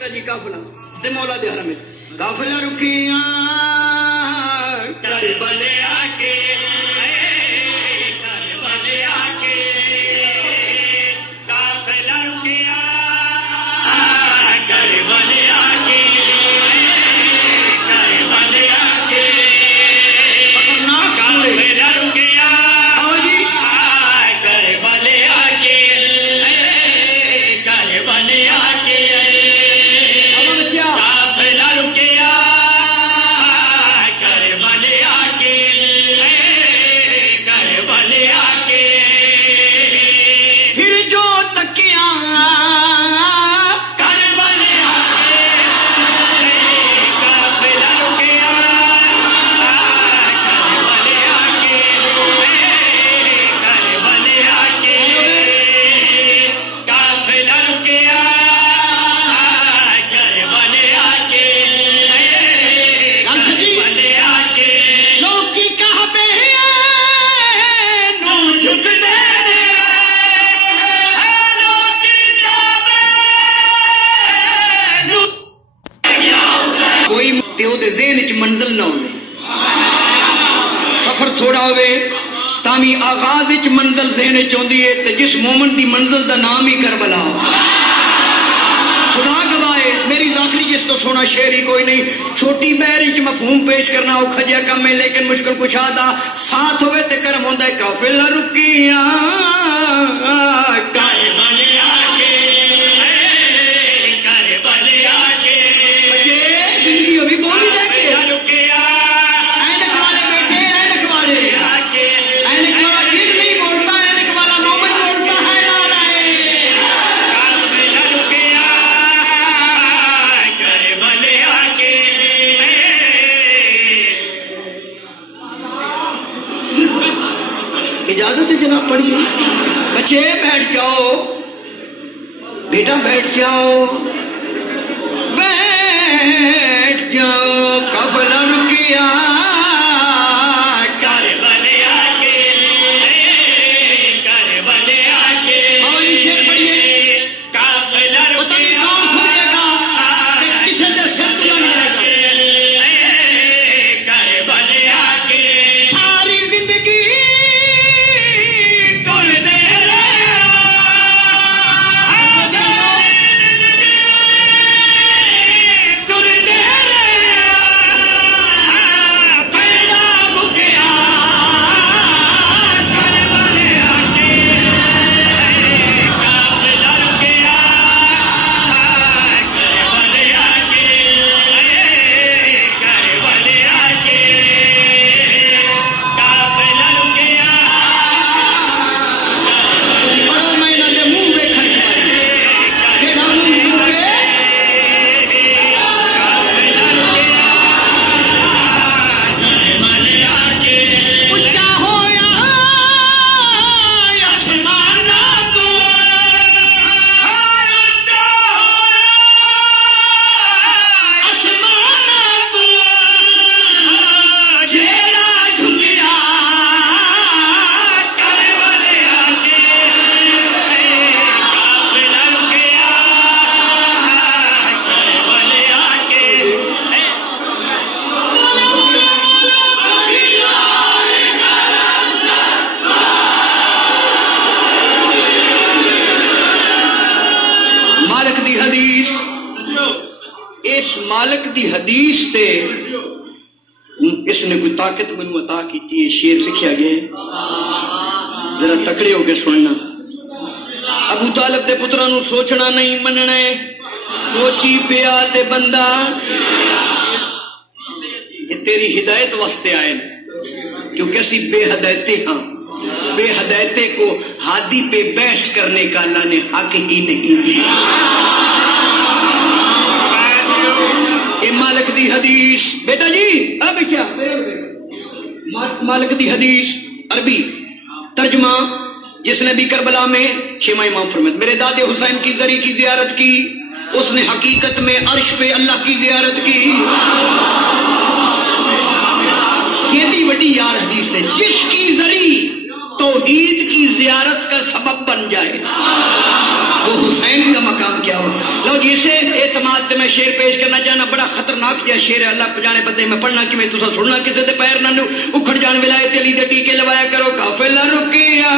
بیٹا جی قافلہ تے مولا دے حرم وچ قافلہ رکیاں کربلے آ کے کربلے آ کے قافلہ رکیاں کربلے آ کے کربلے آ کے قافلہ رکیاں آؤ جی کربلے آ کے کربلے آ کے منزل نہ ہوئے سفر تھوڑا ہوئے تامی آغاز وچ منزل ذہن چوندی ہے تے جس مومنٹ دی منزل دا نام ہی کربلا خدا گواہے میری داخلی جس تو سونا شعر ہی کوئی نہیں چھوٹی بہر وچ مفہوم پیش کرنا اوکھا جہا کم ہے لیکن مشکل کشا دا ساتھ ہوئے تے کرم ہوندا ہے قافلہ رکیاں کربلے آ کے کربلے آ کے بچے زندگی ابھی بولی دے کے اجازت ہے جناب پڑھیے بچے بیٹھ جاؤ بیٹا بیٹھ جاؤ بیٹھ جاؤ قافلہ رکیا کربلے آ کے کربلے آ کے اور یہ شعر پڑھیے قافلہ رکیا کون سمجھے گا کسی دے سر تو لگ جائے گا کربلے آ کے ساری زندگی مالک دی حدیث تے اس نے کوئی طاقت منو عطا کی شعر لکھیا گیا ذرا تکڑے ہو کے سننا ابو طالب دے پتراں نو سوچنا نہیں مننا ہے سوچی پیا تے بندہ یہ تیری ہدایت واسطے آئے کیونکہ اسی بے ہدایتے ہاں بے ہدایتے کو ہادی پہ بحث کرنے کا اللہ نے حق ہی نہیں دیا مالک دی حدیث بیٹا جی بیٹھا مالک دی حدیث عربی ترجمہ جس نے بھی کربلا میں چھواں امام فرمایا میرے دادے حسین کی زری کی زیارت کی اس نے حقیقت میں عرش پہ اللہ کی زیارت کی کیتی وڈی یار حدیث ہے جس کی زری توحید کی زیارت کا سبب بن جائے، وہ حسین کا مقام کیا ہو. لو جی اسے اعتماد سے میں شعر پیش کرنا چاہنا، بڑا خطرناک جہا شعر ہے، اللہ کو جانے پتے میں پڑھنا کہ میں تسا سننا کسے دے پیر نہ اکھڑ جان ولایت علی دے ٹیکے لوایا کرو. قافلہ رکیا